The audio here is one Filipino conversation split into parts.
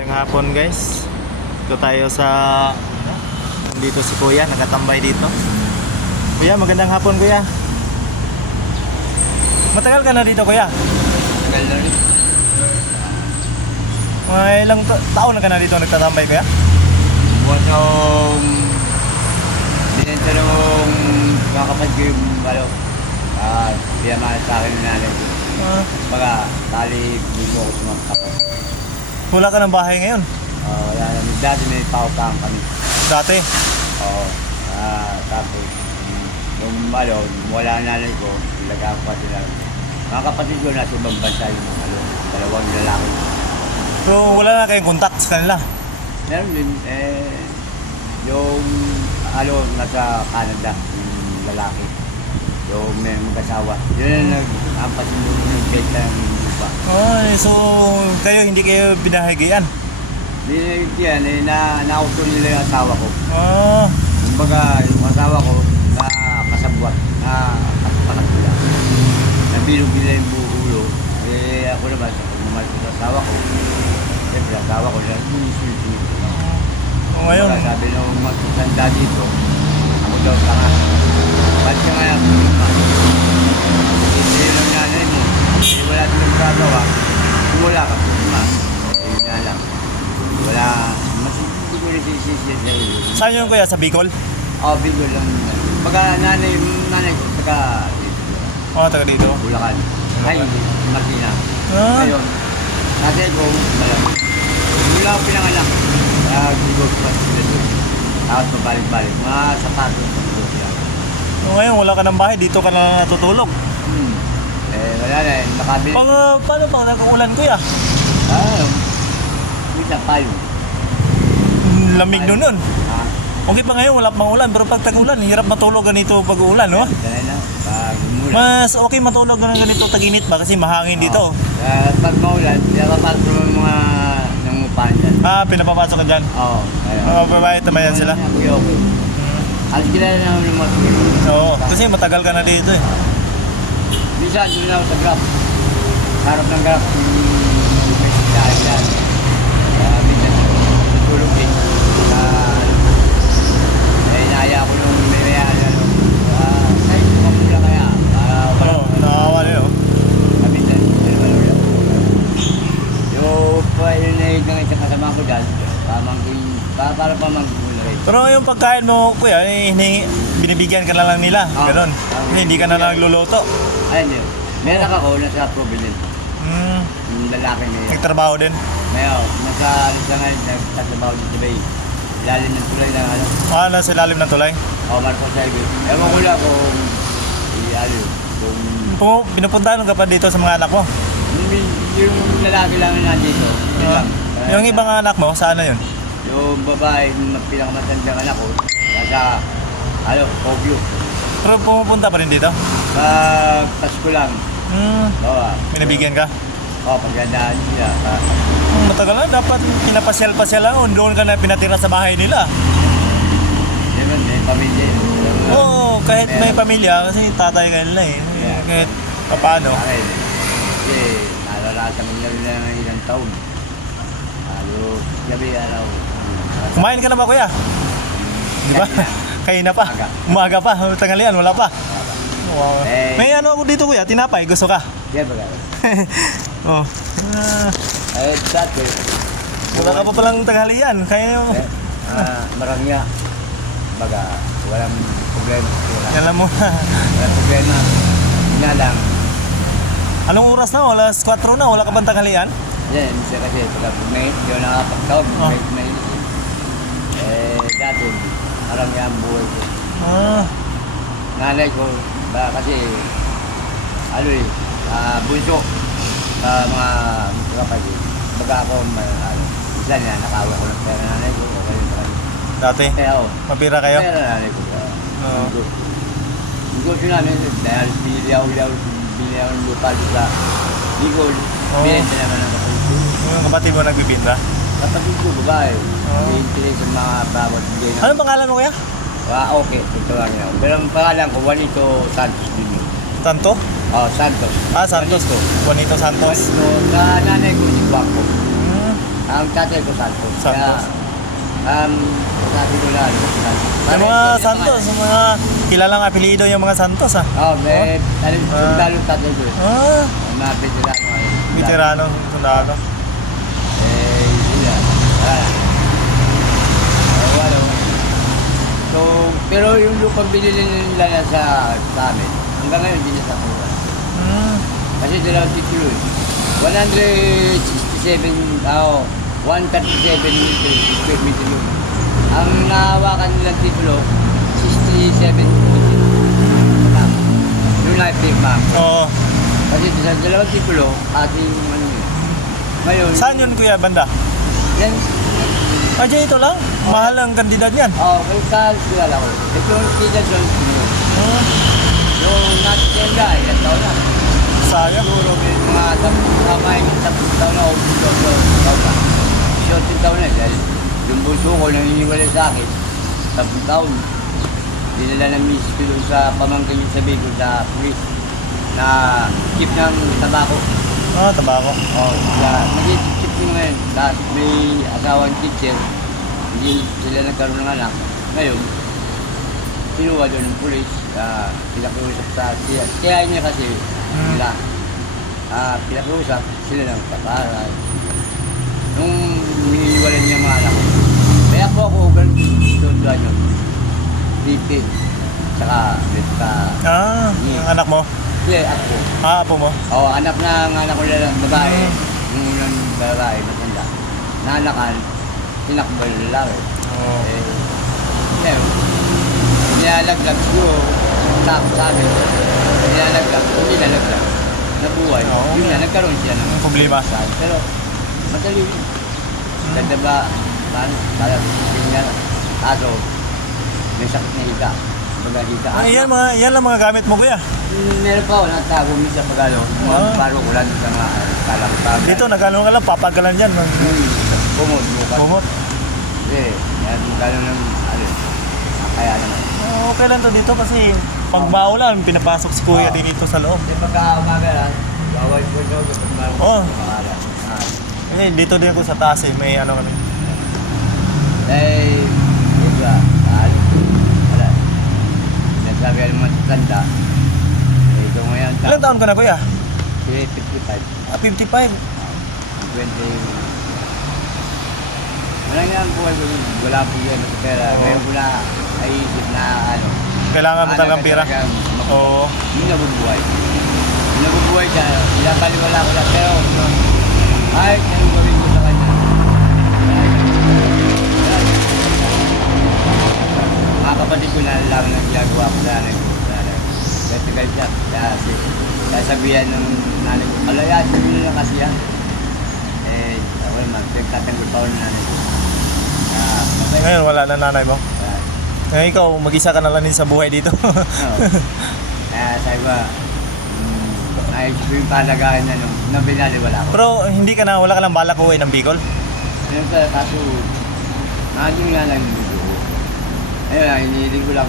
Ngayong hapon guys, ito tayo sa dito si Kuya, nakatambay dito. Kuya, magandang hapon Kuya. Matagal ka na dito Kuya? Tagal na rin. Mga ilang taon na ka na dito nagtatambay Kuya? Buwan yung binenta nung kakapad ko yung balo. At pinamahal sa akin ng nanay ko. Baga, tali bumo ko sa mga kapag. Wala ka ng bahay ngayon? Wala namin. Dati may paupang kami. Dati? Oo. Tapos, yung balo, wala ang nanay ko. Ilagaan ko pa sila. Mga kapatid ko nasa ibang bansa yung dalawang lalaki. So wala na kayong contact sa kanila? Meron din, yung nasa Canada, yung lalaki. Yung may mag-asawa. Yun ang nag-ampasin mo yung bed ng lupa. Ay, so kayo hindi kayo binahigian? Hindi yan, na-auto nila yung asawa ko. Kumbaga, yung asawa ko, na kasabwat, na kapanak nila. Nabilog nila yung ulo. Ako naman, sa pagmamahal ko sa asawa ko, siyempre, asawa ko, sinusunod ko. Ngayon? Sabi nung magsasanda dito, ako daw tanga. Ba't ka nga yung hindi lang nanay mo, wala silang gagawa, wala ka po naman. Yun nga lang. Wala, mas hindi ko rin sisisya sa iyo. Saan yun Kuya? Sa Bicol? Bicol lang. Pagka nanay ko, taga dito. Taga dito? Bulacan. Ay, Martina. Ngayon, nasa ko, malamig. Mula ako pinanganak. Bigol ko pa sila doon. Tapos pabalik-balik. Mga sapatos sa doon yan. Ngayon wala ka ng bahay, dito ka na natutulog. Wala na eh. Nakabili. Paano pang nag-uulan Kuya? Isa payo. Lamig nun. Okay pa ngayon, wala pang ulan. Pero pag tag-ulan, hirap matulog ganito pag uulan, no? Ganun na. Pag umulan. Mas okay matulog ng ganito tag-init ba? Kasi mahangin dito. Pag maulan, pinapapasok mo yung mga nangupahan dyan. Pinapapasok ka dyan? Oo. Babayad naman yan sila? Okay. Alas kilala na ako ng mga siguro. Oo, kasi matagal ka na dito eh. Minsan, doon ako sa graph. Harap ng graph. May dahil yan. Minsan, natulog din. Inaya ko nung may-ari. Ay, kumapula kaya. Oo, nakawa rin oh. Minsan, yung naig ng isang kasama ko dyan, para pamangkin mo na rin. Pero yung pagkain mo Kuya, binibigyan ka na lang nila, gano'n. Hindi ka na nagluluto. Ayun yun. Meron ako nasa Providence. Yung lalaki niya. Nagtrabaho din? Meron. Nasa Lisangan, nagtatrabaho din sa Bay. Ilalim ng tulay ng ano. Nasa ilalim ng tulay? Marcos Highway. Ewan ko lang kung Pinupuntahan ka pa dito sa mga anak mo? Yung lalaki lang na nandito. Yun lang. Yung ibang anak mo, saan na yun? Yung babae, yung pinakamatandang anak ko, nasa, Obyo. Pero pumupunta pa rin dito? Pag Pasko lang. Binibigyan ka? Pagandaan siya. Matagal na, dapat pinapasyal-pasyal lang. Doon ka na pinatira sa bahay nila. Diyan, may pamilya. Oo, kahit may pamilya, kasi tatay ka nila eh. Kahit paano. Kasi nararasan mo na ng ilang taon. Gabi araw. Kumain ka na ba Kuya? Di ba? Kain na pa. Umaga pa. Tanghalian, wala pa. Wow. May ano ako dito Kuya, tinapay. Gusto ka? Diyan ba Oh. Dati. Wala ka pa palang tanghalian. Kaya yung... Marangya. Baga, walang problema. Alam mo. Walang problema. Nga lang. Anong oras na? Alas 4 na. Wala ka bang tanghalian? Yan, kasi pag may hindi ako nakapagtawag, may dati, parang yan ang buhay ko. Nanay ko, kasi, bunso, mga kapatid. Baga ako, isa niya, nakawa ko ng pera nanay ko, okay yung pera. Dati? Mapira kayo? Pera nanay ko. Negosyo namin, dahil binili ako ng lupa sa Bicol, binenta naman ang kapatid. Yung kapatid mo nagbibinta? Kapatid ko, babae. Hindi sa mga bawat bigay na. Anong pangalan mo Kuya? Okay, ito lang yun. Pero ang pangalan ko, Juanito Santos Jr. Santo? Santos. Santos. Juanito Santos. Juanito, sa nanay ko si Juaco. Ang tatay ko Santos. Santos. Kaya, sabi ko na, Yung mga Santos, yung mga kilalang apelido yung mga Santos ah. may sundalo tatay ko. Ah, Ang mga veterano. veterano, sundalo. Yun yan. Wala. So, pero yung lupang binili nila na sa amin, hanggang ngayon hindi niya sa kuha. Kasi dalawang titulo eh. 137 square meter yun. Ang nahawakan nilang titulo, 67 meter. Yung na-firma. Oo. Kasi sa dalawang titulo, ating ano yun. Ngayon, Saan yun kuya, banda? yan, Ay, ito lang. Mahal ang kandidat niyan. kayo kilala ko. Ito yung kita sa Ah, yung natin guy, ilang taon na. sayang. Siguro may mga kamay sa taon na o 18 taon na. 18 taon na dahil yung bunso ko naniniwala sa akin 10 taon. Dinala ng misis ko doon sa pamangkin yung sabi ko sa police na keep ng tabako. Ah, tabako. Nag-keep ko ngayon. Tapos may asawang teacher. Hindi sila nagkaroon ng anak. Ngayon, kinuha doon ng police. Pinakiusap sa siya. Kaya niya kasi sila. Pinakiusap sila ng paparal. Nung hiniwalan niya mga anak ko. Kaya po ako doon yun. Dito. Saka Ah, yung anak mo? Hindi, ako. Ah, apo mo? Oo, anak ng anak ko na babae. Yung unang babae, matanda. Naanakan, tinakbo yung lalaki. Oo. Ngayon, nilalaglag ko. Sabi, nilalaglag, hindi nalaglag. Nabuhay. Oo. Yun na, nagkaroon siya ng Problema. Pero, madali yun. Ganda ba, para tingnan. Kaso, may sakit na hika. Baga hika. Yan lang mga gamit mo kuya. Meron pa ako natago minsan pag ano, mga parang ulan sa mga kalapag. Dito, nagano ka lang, papagalan yan. Bumot, bukas. Bumot. Eh, yan, gano'n ng, ano, kaya naman. Okay lang to dito kasi pag maulan, pinapasok si kuya din dito sa loob. Kasi pagka umaga lang, bawal ko daw kapag marunong Oo. sa pangalan. Dito din ako sa taas may ano kami. Yun ba, wala. Nagsabi ka naman sa tanda, ito ngayon, Ilang taon ka na kuya? 55, 55. 20. Wala nga ang buhay ko, wala po yan sa pera. Oo. Ngayon ko na naisip na ano. Kailangan mo talagang pera. Oo. Yung nabubuhay. Yung nabubuhay siya, pinapaliwala ko lang. Pero kahit anong gawin ko sa kanya. Mga kapatid ko na lang na ginagawa ko sa nanay ko. Vertical siya. Kaya sabihan ng nanay ko, alaya, sabihin nila kasi yan. Ako naman, pinagtatanggol pa ako ng nanay ko. Ngayon wala na nanay mo. Ikaw, mag-isa ka na lang din sa buhay dito. Kaya sabi ko, naisip ko yung palagahan na nung binaliwala ko. Pero hindi ka na, wala ka lang balak uwi ng Bicol? Ayun ka, kaso, nandun nga lang yung video ko. Ayun lang, hinihiling ko lang,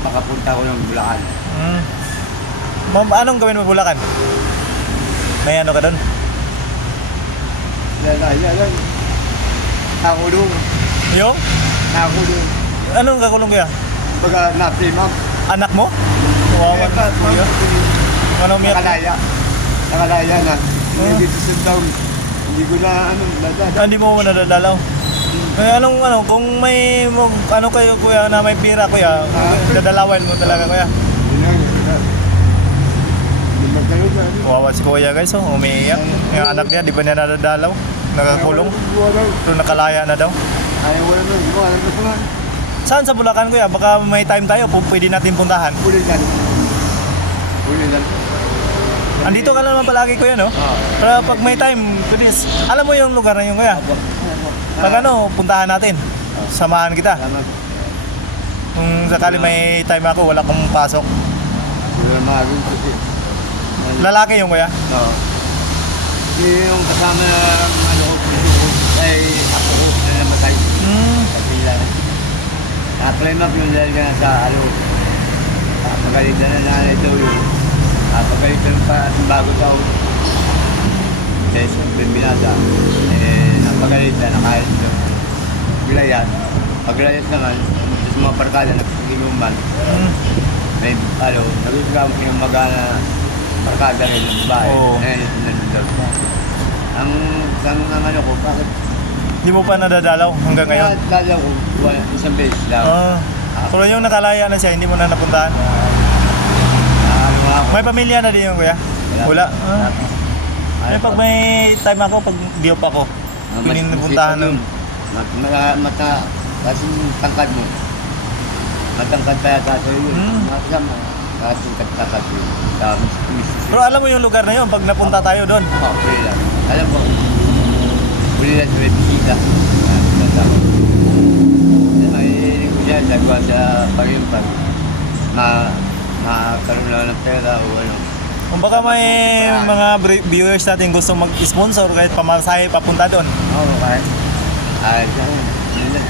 makapunta ko ng Bulacan. Ma'am, anong gawin mo Bulacan? May ano ka doon? Yan. Nakulong. Yung? Nakulong. Anong kakulong kuya? Baga, na-frame-up. Anak mo? Kawawa na kuya. Ano umiyak? Nakalaya na. Hindi dito sa down. Hindi ko na, Hindi mo nadadalaw. Anong, kung may, ano kayo kuya, na may pira kuya, dadalawin mo talaga kuya. Kawawa si kuya guys, umiiyak. Yung anak niya, di ba niya nadadalaw? Nakakulong. Pero nakalaya na daw. Ayaw wala nun. Hindi ko alam na naman. Saan sa Bulacan kuya? Baka may time tayo, pwede natin puntahan. Uli lang. Andito ka na naman palagi kuya, no? Oo. Pero pag may time, please. Alam mo yung lugar na yun kuya? Pag ano, puntahan natin. Samahan kita. Salamat. Kung sakali may time ako, wala kong pasok. Hindi ko na makagawin kasi. Lalaki yung kuya? Oo. Yung kasama ano ko, ay ako ko na namatay. Kapila na. Nakaklima ko yung dahil ka na sa ano. Napagalitan na nanay daw yun. Napagalitan pa at bago daw. Eh, siyempre binata. pagalitan, nakain doon. Gilayan. Paglayas naman, sa mga barkada nagpaginuman, may nagigam yung magana barkada rin ng babae. Oo. Nandun. Ang ano ko, bakit? Hindi mo pa nadadalaw hanggang ngayon? Kaya ko, isang beses lang. Pero yung nakalaya na siya, hindi mo na napuntahan? Ano ako? May pamilya na din yung kuya? Wala. Ay, pag may time ako, pag diop ako, piling napuntahan nun. Kasi tangkad mo. Matangkad kaya tayo yun. Makasama. Kasi tangkad yun. Pero alam mo yung lugar na yun, pag napunta tayo doon. Huli lang. Alam ko. Huli lang sa may bisita. Mahihilig ko dyan. Nagawa sa pag-impag. Makaroon lang ng pera o ano. Kung baka may mga viewers natin gusto mag-sponsor kahit pamasahe papunta doon. Oo, kahit.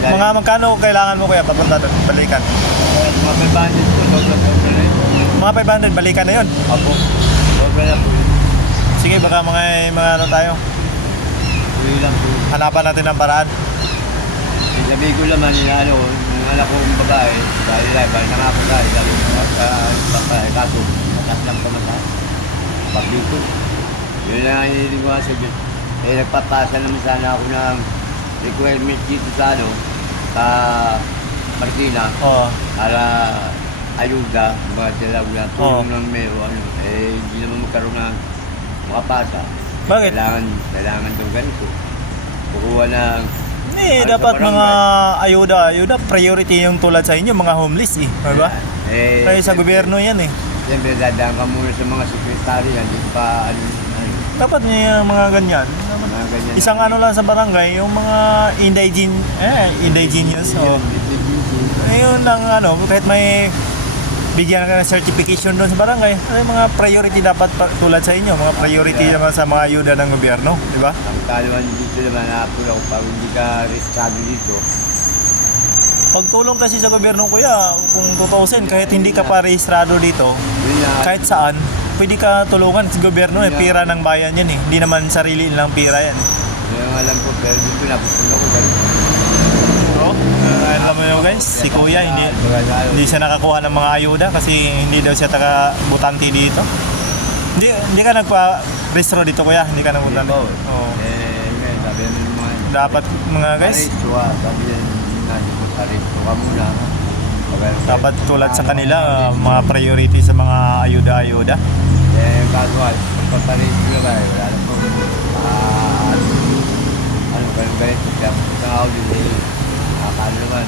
Mga magkano kailangan mo kuya papunta doon, balikan? Mga may budget ko, sobra na yun. Mga 500, balikan na yun. Apo, sobra na po yun. Sige, baka mga ano tayo, Uwi lang po. hanapan natin ng paraan. Sabi ko naman, ano, yung anak kong babae, dahil nangako tayo, dahil kaso, matas lang pamatas. Pag-dito. Yun na hinihiling ko nga sabi. Nagpapasa naman sana ako ng requirement dito sa ano, sa Marikina, para ayuda, mga sila na tulong ng mayo, ano, hindi naman magkaroon ng makapasa. Bakit? Kailangan daw ganito. Kukuha ng Dapat mga ayuda, priority yung tulad sa inyo, mga homeless eh, diba? Kaya sa gobyerno yan eh. Siyempre, dadaan ka muna sa mga sekretary, hindi pa ano. Dapat yung mga ganyan. Isang ano lang sa barangay, yung mga indigenous. Ayun lang ano, kahit may bigyan ka ng certification doon sa barangay, ay mga priority dapat tulad sa inyo, mga priority naman sa mga ayuda ng gobyerno, di ba? Ang kaluan dito naman, napula ko, pag hindi ka restado dito. Pagtulong kasi sa gobyerno kuya, kung 2,000, kahit hindi ka pa rehistrado dito, kahit saan, pwede ka tulungan sa gobyerno, pira ng bayan yan eh. Hindi naman sarili lang pira yan. Yung alam ko, pero dito napupuno ko dahil. Alam mo yun guys, si kuya hindi siya nakakuha ng mga ayuda kasi hindi daw siya taga-butante dito. Hindi ka nagpa-restro dito kuya, hindi ka nag-butante. Oo. Sabi naman mga Dapat mga guys, sabi restro ka muna. dapat tulad sa kanila, mga priority sa mga ayuda-ayuda. Casual, pagpaparestro na ba, wala na po. Ganito, kaya sa audio nakakano naman.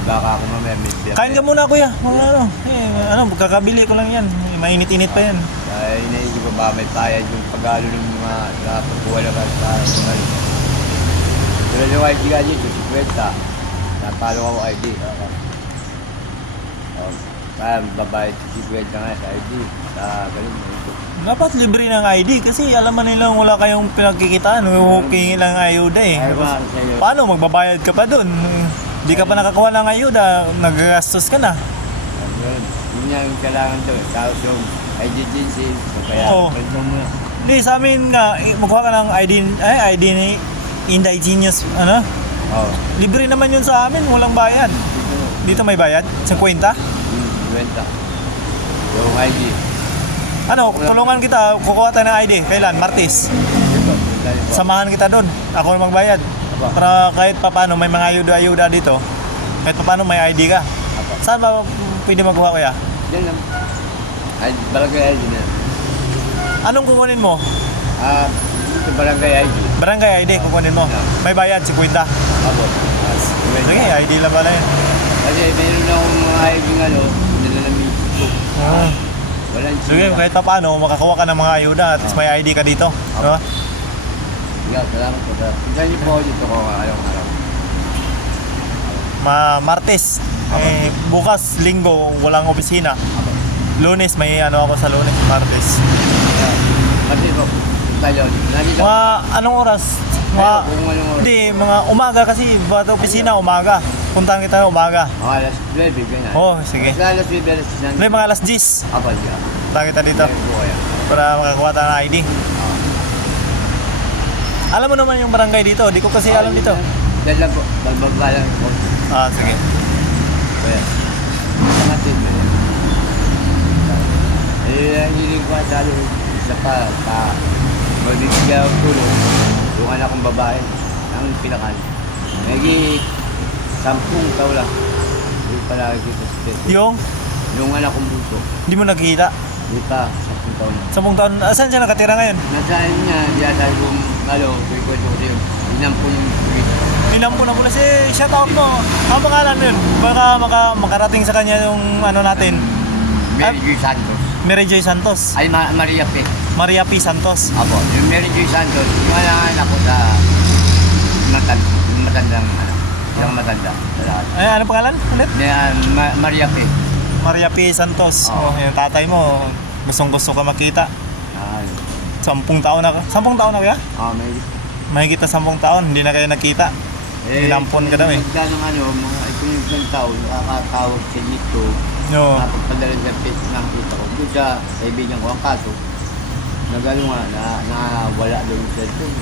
Baka ako mamaya may Kain ka muna kuya, mga kakabili ko lang yan, mainit-init pa yan. Inaisip ko ba may payad yung pag-alo ng mga napagkuha na ba sa mga. Pero yung ID ka dito, 50. Napalo ako ID. Kaya babayad 50 nga sa ID. Sa ganun. Dapat libre ng ID kasi alam mo nilang wala kayong pinagkikitaan, hukingi lang ayuda eh. Paano magbabayad ka pa dun? Hindi ka pa nakakuha ng ayuda, nagagastos ka na. Yun yung kailangan doon. Tapos yung ID agency. Oo. Hindi, sa amin nga, magkuha ka ng ID ni indigenous, ano? Oo. Libre naman yun sa amin, walang bayad. Dito may bayad? 50? 20. Yung ID. Ano, tulungan kita, kukuha tayo ng ID. Kailan? Martes. Samahan kita doon. Ako na magbayad. Para kahit paano may mga ayuda-ayuda dito. Kahit paano may ID ka. Saan ba pwede magkuha kaya? Diyan lang. Barangay ID na. Anong kukunin mo? Ito barangay ID. Barangay ID kukunin mo. May bayad, 50. Apo. Sige, ID lang pala yun. Kasi meron na akong mga ID ng ano, nilalamig ko. Walang Sige, siya. kahit paano makakuha ka ng mga ayuda at may ID ka dito. No? Yeah, salamat po. Tignan niyo po dito ko ngayong araw. Martes. Bukas, linggo, walang opisina. Lunes, may ano ako sa Lunes, Martes. Kasi po, tayo. Mga anong oras? Hindi, mga umaga kasi bato opisina umaga. Puntahan kita umaga. Mga alas 12, ganyan. Sige. Alas 12, alas 10. May mga alas 10. Apo, yeah. Puntahan kita dito para makakuha tayo ng ID. Alam mo naman yung barangay dito, di ko kasi alam dito. Yan lang po, balbaba lang po. Ah, sige. Kaya, natin mo yan. Hiling ko sa loob, isa pa, magbibigyan ako tulong, yung anak kong babae, ang pinakal. Naging 10 taon lang. Hindi pa nakikita sa teto. Yung anak kong bunso, Hindi mo nakikita. hindi pa, 10 taon lang. 10 taon, saan siya nakatira ngayon? Nasa ayun niya, diya sabi kong, kwento ko sa'yo, inampun yung pulis. Ninampo na pula si shout out mo. Ang pangalan yun. Baka makarating sa kanya yung ano natin. Mary Joy Santos. Mary Joy Santos. Ay, Maria P. Maria P. Santos. Apo, yung Mary Joy Santos, yung anak ko sa matandang anak. Yung matanda. Ay, ano pangalan? Ulit? Maria P. Maria P. Santos. Oo. Oh, yung tatay mo. Gusto ka makita. 10 taon na ka. 10 taon na kaya? Mahigit na 10 taon. Hindi na kayo nakita. Nilampon ka daw eh. Pagka ng mga isang taon, nakakatawag sa dito. No. Napagpadala sa page nakita ko. Doon sa kaibigan ko ang kaso. Nagano nga, wala daw yung cellphone.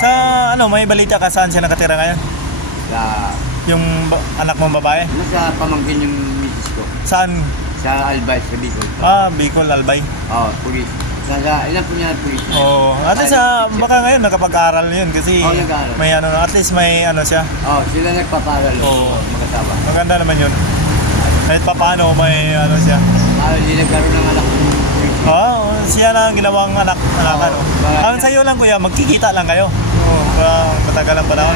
Sa ano, may balita ka saan siya nakatira ngayon? Sa, Yung anak mong babae? sa pamangkin yung misis ko. Saan? Sa Albay, sa Bicol. Bicol, Albay. Pulis. Ilan po niya pulis? Oo. At least baka ngayon nakapag-aral yun kasi nag-aaral. may ano, at least may ano siya. Sila nagpaparal. Oo. Magkasama. Maganda naman yun. Kahit pa paano may ano siya. Hindi nagkaroon ng anak. Siya na ang ginawang anak. Ano. Ang sa'yo lang kuya, magkikita lang kayo. Matagal lang panahon.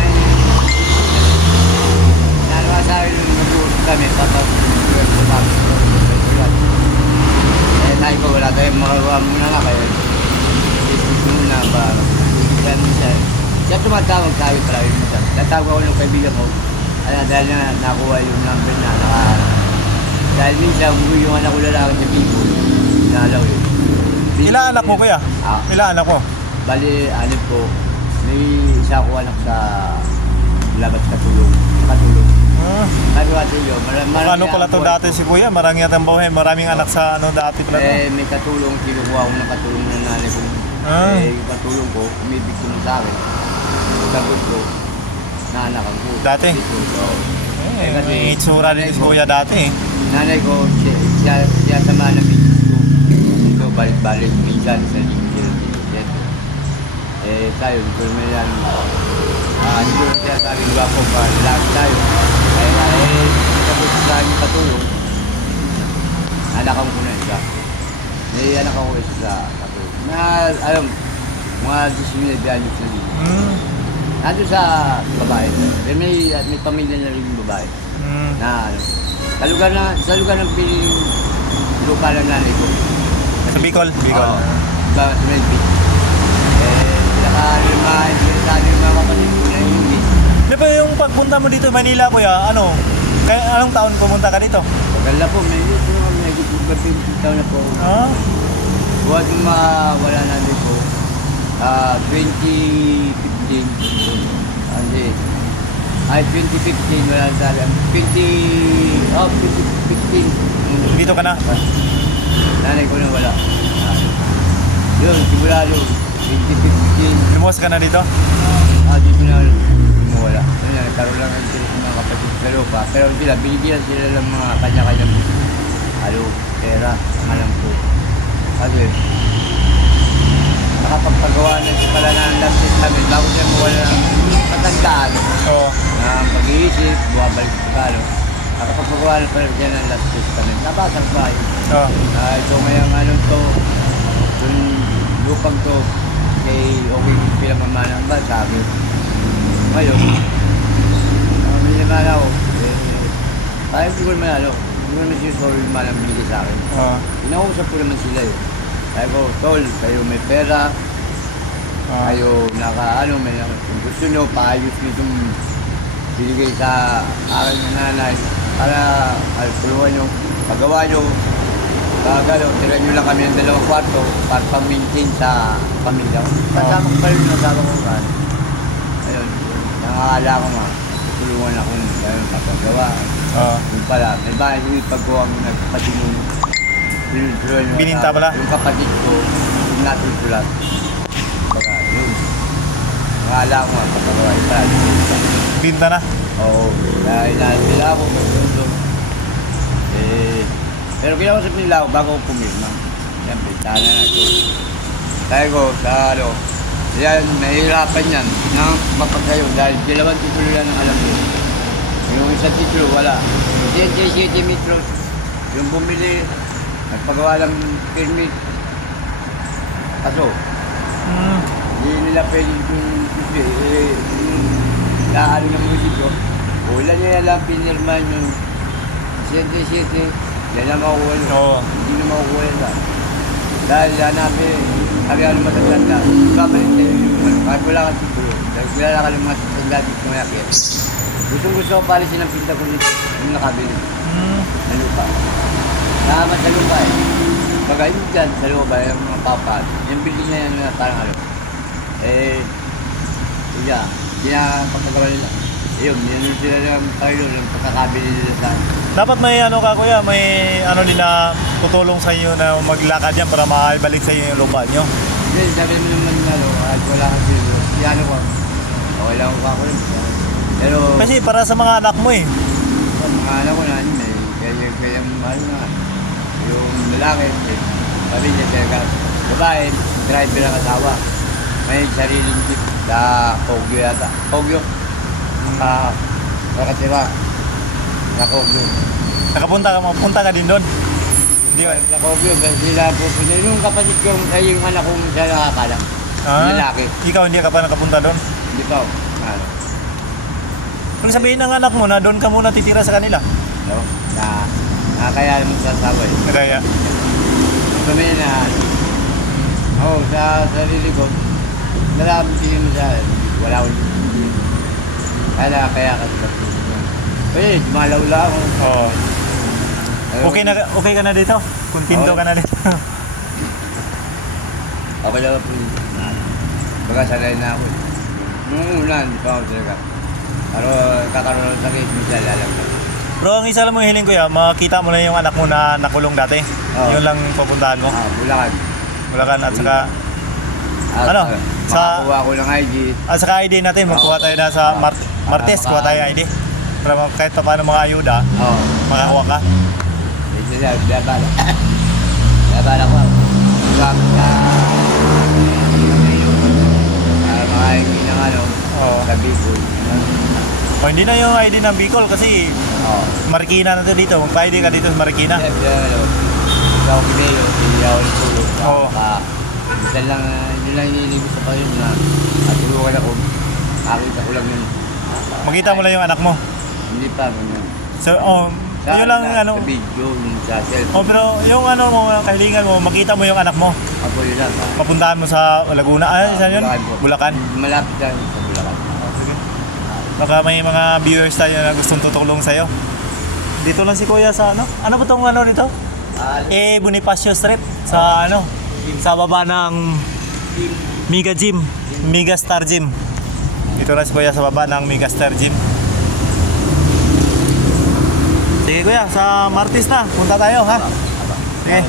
Nalawa sa akin nung nag-uusap kami, tapos tayo ko wala tayo magawa muna nga kayo. Business muna ba? Siya tumatawag tayo pala yun. Natawag ako ng kaibigan ko. Dahil na nakuha yung number na dahil minsan umuwi yung anak ko lalaki sa Bicol. Nalaw yun. Ilang anak mo kuya? Ilang anak ko? Bali, anak ko. May isa ko anak sa labas katulong. Sabi ko ate yun, Ano pala to dati si kuya? Maraming atang buhay, maraming anak sa ano dati pala to. May katulong, kinukuha ko ng katulong ng nanay ko. Yung katulong ko, umibig ko sa akin. Sagot ko, naanakan ko. Dati? May itsura din si kuya dati eh. Nanay ko, siya sama ng misis ko. Ito, balik-balik, minsan sa lingkil. Tayo, ito may yan. Ito siya sabi ko ako, lalaki tayo. Sagot ko sa akin katulong. Anakan ko na isa. May anak ako isa sa katulong. Alam, mga 19 anos na rin. Nandun sa babae. May pamilya na rin yung babae. Na sa lugar ng piling lupa ng nanay ko. Sa Bicol? Bicol. Sa Melby. Sinasabi yung mga kapatid ko na hindi. Di ba yung pagpunta mo dito Manila kuya, anong taon pumunta ka dito? Maganda po, may 15 taon na po. Buwan yung wala namin po. 2015. Ay, 2015, wala na tayo. 2015. Dito ka na? Nanay ko na wala. Yun, sigurado. 2015. Lumuwas ka na dito? Dito na wala. Nagkaroon lang ang sila ng mga kapatid sa lupa. Pero sila, binigyan sila ng mga kanya-kanya pera, alam po. Kasi, nakapagpagawa na siya pala ng last testament bago siya mawala ng patandaan. Na pag-iisip, buwabalik sa kalo. Nakapagpagawa na pala siya ng last testament. Nabasang ba yun? Ito ngayong to, yung lupang to, kay okay bilang mamanang ba, sabi. Ngayon, may naman ako, tayo hindi ko naman hindi ko naman siya sorry yung malang binigay sa akin. Inausap ko naman sila yun. Sabi ko, tol, kayo may pera, kayo may kung gusto nyo, paayos nyo itong binigay sa akin ng nanay para tulungan nyo, pagawa nyo, tira nyo lang kami ng 2 kwarto para pang-maintain sa pamilya. Kasama ko pa rin yung nasawa ko ka. Ayun, nakakala ko nga, tulungan akong gano'n papagawa. Yung pala, may bahay yung ipagawa mo nagpapatid mo. Bininta pala? Yung kapatid ko, yung natutulat. Yun. akala ko nga, papagawa ita. Binta na. Oo, dahil nila ako magdundong. Pero kinausap nila ako bago ako pumirma. Yan, bintana na ito. Sabi ko, sa ano, yan, nahihirapan yan nang mapagkayo dahil dalawang titulo lang ang alam ko. Yung isang titulo, wala. 77 metros. Yung bumili, nagpagawa lang permit. Kaso, hindi nila pwede yung laalo ng munisipyo. O ilan nila lang pinirman yung 77, yan lang makukuha yun. Oo. Hindi na makukuha yun lang. Dahil hanapin, sabi ka ng matatanda, babalik tayo yung kahit wala kang titulo. Dahil kilala ka ng mga tatanda dito mga yakit. Gusto ko palisin ang pinta ko nito, yung nakabili. Na lupa. Nakamat sa lupa eh. Baga yun dyan sa lupa, yung mga papat. Yung building na yan na parang ano. Hindi na papagawa nila. Ayun, yun sila ng Carlo, yung pagkakabili nila sa Dapat may ano ka kuya, may ano nila tutulong sa inyo na maglakad yan para maibalik sa inyo yung lupa nyo. Hindi, sabi mo naman kahit wala kang silo. Yan ako. Okay lang ako rin. Pero, Kasi para sa mga anak mo eh. mga anak ko na, kaya mahal nga. Yung lalaki, sabi niya, kaya babae, driver ang asawa. May sariling jeep na Pogyo yata. Pogyo. Nakatira. Na Pogyo. Punta ka din doon. Hindi ba? Sa Pogyo, kasi sila pupunta. Yung kapatid ko, ay yung anak kong siya nakakala. Lalaki. Ikaw hindi ka pa nakapunta doon? Hindi pa. Ano? Kung sabihin ng anak mo na doon ka muna titira sa kanila. No? Kaya naman sa asawa eh. Kaya. Kami na, sa sarili ko, maraming tingin mo sa akin. Wala akong tingin. Kaya kasi eh, malaw lang ako. Oo. Okay ka na dito? Kontento ka na dito? Okay lang po. Baga sanay na ako eh. Nung una, hindi pa ako talaga. Pero kakaroon ng sakit, minsan lalaglag. Bro, ang isa lang mo hiling kuya, makita mo na yung anak mo na nakulong dati. Oo. Yun lang pupuntahan mo. Bulacan. Bulacan at saka At, Ano? makakuha ko ng ID. ID natin, magkuha tayo na sa Martes, kuha tayo ID. Para kahit pa paano mga ayuda, Oo. makakuha ka. Ito siya, babala. Babala ko. Gamit na mga hindi ng ano, Oo. sa Bicol. O hindi na yung ID ng Bicol kasi Oo. Marikina na to dito. Magpa-ID ka dito sa Marikina. Hindi ako pinelo, hindi ako nagtulog. Oo. Minsan lang, yun lang inilibis sa payo na at tulungan ako. Nakita ko lang yun. Makita mo lang yung anak mo. Hindi pa, ganyan. So, yun lang ano. Sa video, yung sa cellphone. Oh, pero yung ano mo, kahilingan mo, makita mo yung anak mo. Ako yun lang. Mapuntahan mo sa Laguna. Saan yun? Bulacan. Malapit lang sa Bulacan. Sige. Baka may mga viewers tayo na gustong tutulong sa'yo. Dito lang si Kuya sa ano? Ano ba tong ano dito? Bonifacio Street sa ano? Sa baba ng Mega Gym, Mega Star Gym. Dito lang si Kuya sa baba ng Mega Star Gym. Sige Kuya, sa Martes na. Punta tayo ha. Sige.